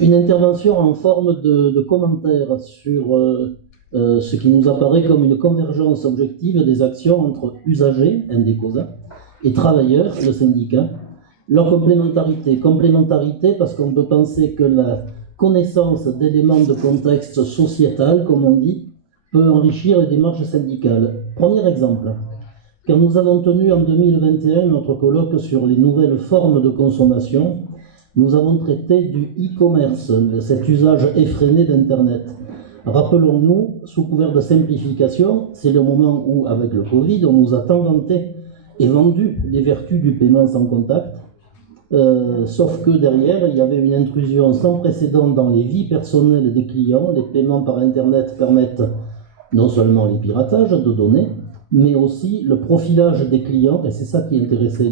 Une intervention en forme de commentaire sur ce qui nous apparaît comme une convergence objective des actions entre usagers, Indecosa, et travailleurs, le syndicat. Leur complémentarité. Complémentarité parce qu'on peut penser que la connaissance d'éléments de contexte sociétal, comme on dit, peut enrichir les démarches syndicales. Premier exemple. Quand nous avons tenu en 2021 notre colloque sur les nouvelles formes de consommation, nous avons traité du e-commerce, cet usage effréné d'Internet. Rappelons-nous, sous couvert de simplification, c'est le moment où, avec le Covid, on nous a tant vanté et vendu les vertus du paiement sans contact, sauf que derrière, il y avait une intrusion sans précédent dans les vies personnelles des clients. Les paiements par Internet permettent non seulement les piratages de données, mais aussi le profilage des clients, et c'est ça qui intéressait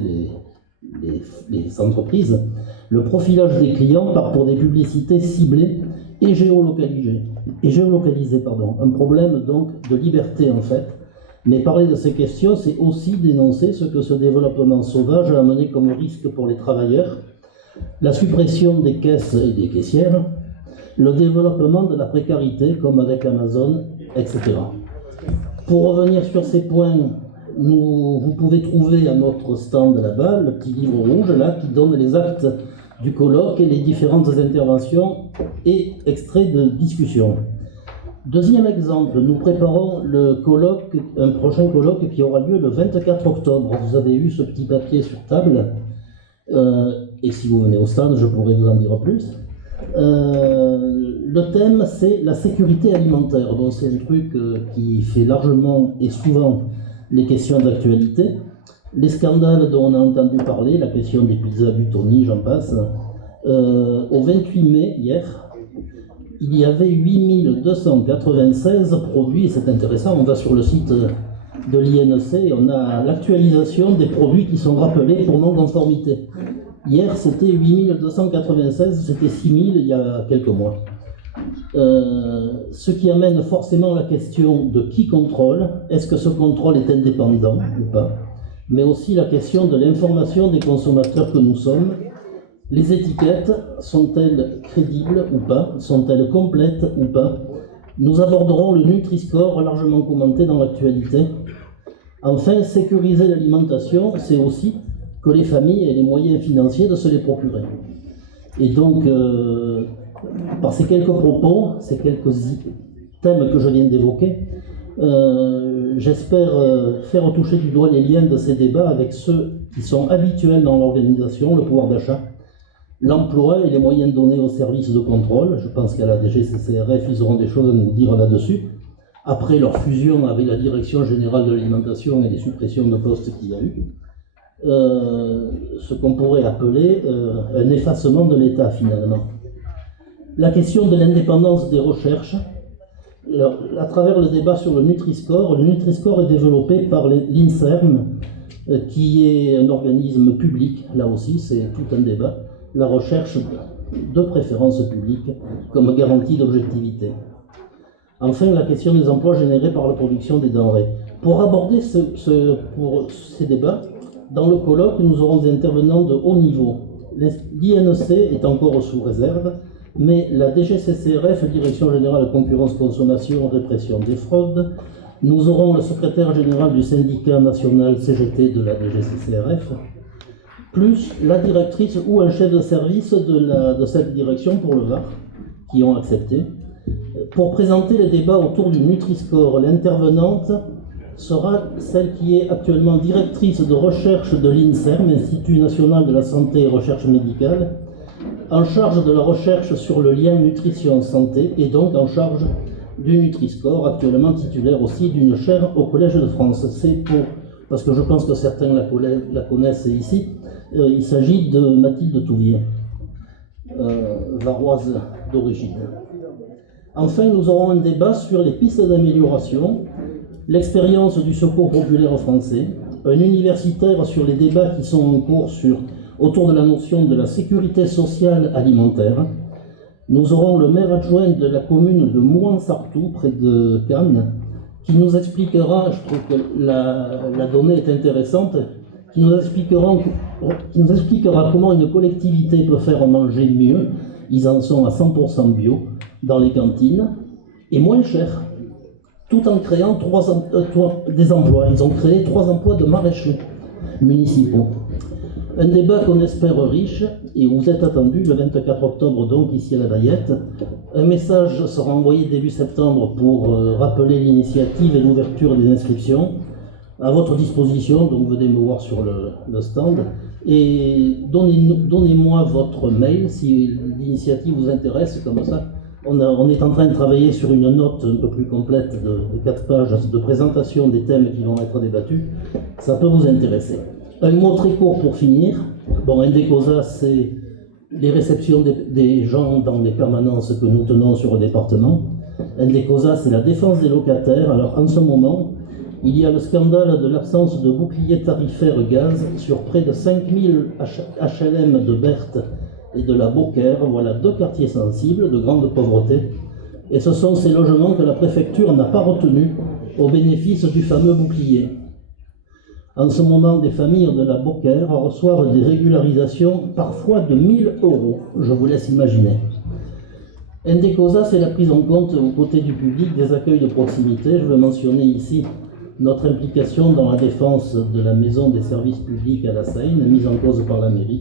les entreprises, le profilage des clients pour des publicités ciblées et géolocalisées. Un problème donc de liberté en fait. Mais parler de ces questions, c'est aussi dénoncer ce que ce développement sauvage a amené comme risque pour les travailleurs, la suppression des caisses et des caissières, le développement de la précarité comme avec Amazon, etc. Pour revenir sur ces points, vous pouvez trouver à notre stand là-bas le petit livre rouge là, qui donne les actes du colloque et les différentes interventions et extraits de discussion. Deuxième exemple, nous préparons un prochain colloque qui aura lieu le 24 octobre. Vous avez eu ce petit papier sur table, et si vous venez au stand, je pourrai vous en dire plus. Le thème, c'est la sécurité alimentaire. Bon, c'est un truc qui fait largement et souvent les questions d'actualité. Les scandales dont on a entendu parler, la question des pizzas Buitoni, j'en passe. Au 28 mai, hier, il y avait 8296 produits, et c'est intéressant, on va sur le site de l'INC et on a l'actualisation des produits qui sont rappelés pour non-conformité. Hier, c'était 8296, c'était 6000 il y a quelques mois. Ce qui amène forcément la question de qui contrôle, est-ce que ce contrôle est indépendant ou pas, mais aussi la question de l'information des consommateurs que nous sommes. Les étiquettes, sont-elles crédibles ou pas? Sont-elles complètes ou pas? Nous aborderons le Nutri-Score, largement commenté dans l'actualité. Enfin, sécuriser l'alimentation, c'est aussi que les familles aient les moyens financiers de se les procurer. Et donc, par ces quelques propos, ces quelques thèmes que je viens d'évoquer, j'espère faire toucher du doigt les liens de ces débats avec ceux qui sont habituels dans l'organisation, le pouvoir d'achat, l'emploi et les moyens donnés aux services de contrôle. Je pense qu'à la DGCCRF, ils auront des choses à nous dire là-dessus. Après leur fusion avec la Direction Générale de l'Alimentation et les suppressions de postes qu'il y a eu, ce qu'on pourrait appeler un effacement de l'État finalement. La question de l'indépendance des recherches, alors, à travers le débat sur le Nutri-Score est développé par l'INSERM, qui est un organisme public, là aussi c'est tout un débat. La recherche de préférence publique comme garantie d'objectivité. Enfin, la question des emplois générés par la production des denrées. Pour aborder ces débats, dans le colloque, nous aurons des intervenants de haut niveau. L'INC est encore sous réserve, mais la DGCCRF, Direction Générale de Concurrence, Consommation, Répression des Fraudes, nous aurons le secrétaire général du syndicat national CGT de la DGCCRF, plus la directrice ou un chef de service de cette direction pour le Var, qui ont accepté. Pour présenter les débats autour du Nutri-Score, l'intervenante sera celle qui est actuellement directrice de recherche de l'INSERM, Institut National de la Santé et Recherche Médicale, en charge de la recherche sur le lien nutrition-santé et donc en charge du Nutri-Score, actuellement titulaire aussi d'une chaire au Collège de France. C'est parce que je pense que certains la connaissent ici, il s'agit de Mathilde Touvier, varoise d'origine. Enfin, nous aurons un débat sur les pistes d'amélioration, l'expérience du Secours populaire français, un universitaire sur les débats qui sont en cours autour de la notion de la sécurité sociale alimentaire. Nous aurons le maire adjoint de la commune de Mouans-Sartoux, près de Cannes, qui nous expliquera, je trouve que la donnée est intéressante, qui nous expliquera comment une collectivité peut faire manger mieux Ils en sont à 100% bio dans les cantines et moins cher, tout en créant des emplois. Ils ont créé 3 emplois de maraîchers municipaux. Un débat qu'on espère riche et où vous êtes attendus le 24 octobre, donc ici à la Layette. Un message sera envoyé début septembre pour rappeler l'initiative et l'ouverture des inscriptions. À votre disposition, donc venez me voir sur le stand et donnez-moi votre mail si l'initiative vous intéresse, comme ça. On est en train de travailler sur une note un peu plus complète de 4 pages de présentation des thèmes qui vont être débattus. Ça peut vous intéresser. Un mot très court pour finir. Bon, Indecosa, c'est les réceptions des gens dans les permanences que nous tenons sur le département. Indecosa, c'est la défense des locataires. Alors, en ce moment, il y a le scandale de l'absence de bouclier tarifaire gaz sur près de 5000 HLM de Berthe et de la Beaucaire. Voilà 2 quartiers sensibles de grande pauvreté. Et ce sont ces logements que la préfecture n'a pas retenus au bénéfice du fameux bouclier. En ce moment, des familles de la Beaucaire reçoivent des régularisations parfois de 1000 €. Je vous laisse imaginer. Indecosa, c'est la prise en compte aux côtés du public des accueils de proximité. Je veux mentionner ici notre implication dans la défense de la maison des services publics à la Seine, mise en cause par la mairie,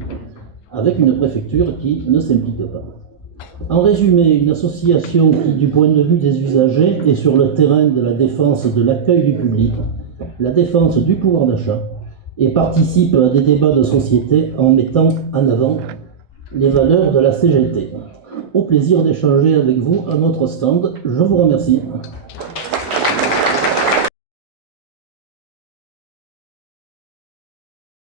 avec une préfecture qui ne s'implique pas. En résumé, une association qui, du point de vue des usagers, est sur le terrain de la défense de l'accueil du public, la défense du pouvoir d'achat, et participe à des débats de société en mettant en avant les valeurs de la CGT. Au plaisir d'échanger avec vous à notre stand. Je vous remercie.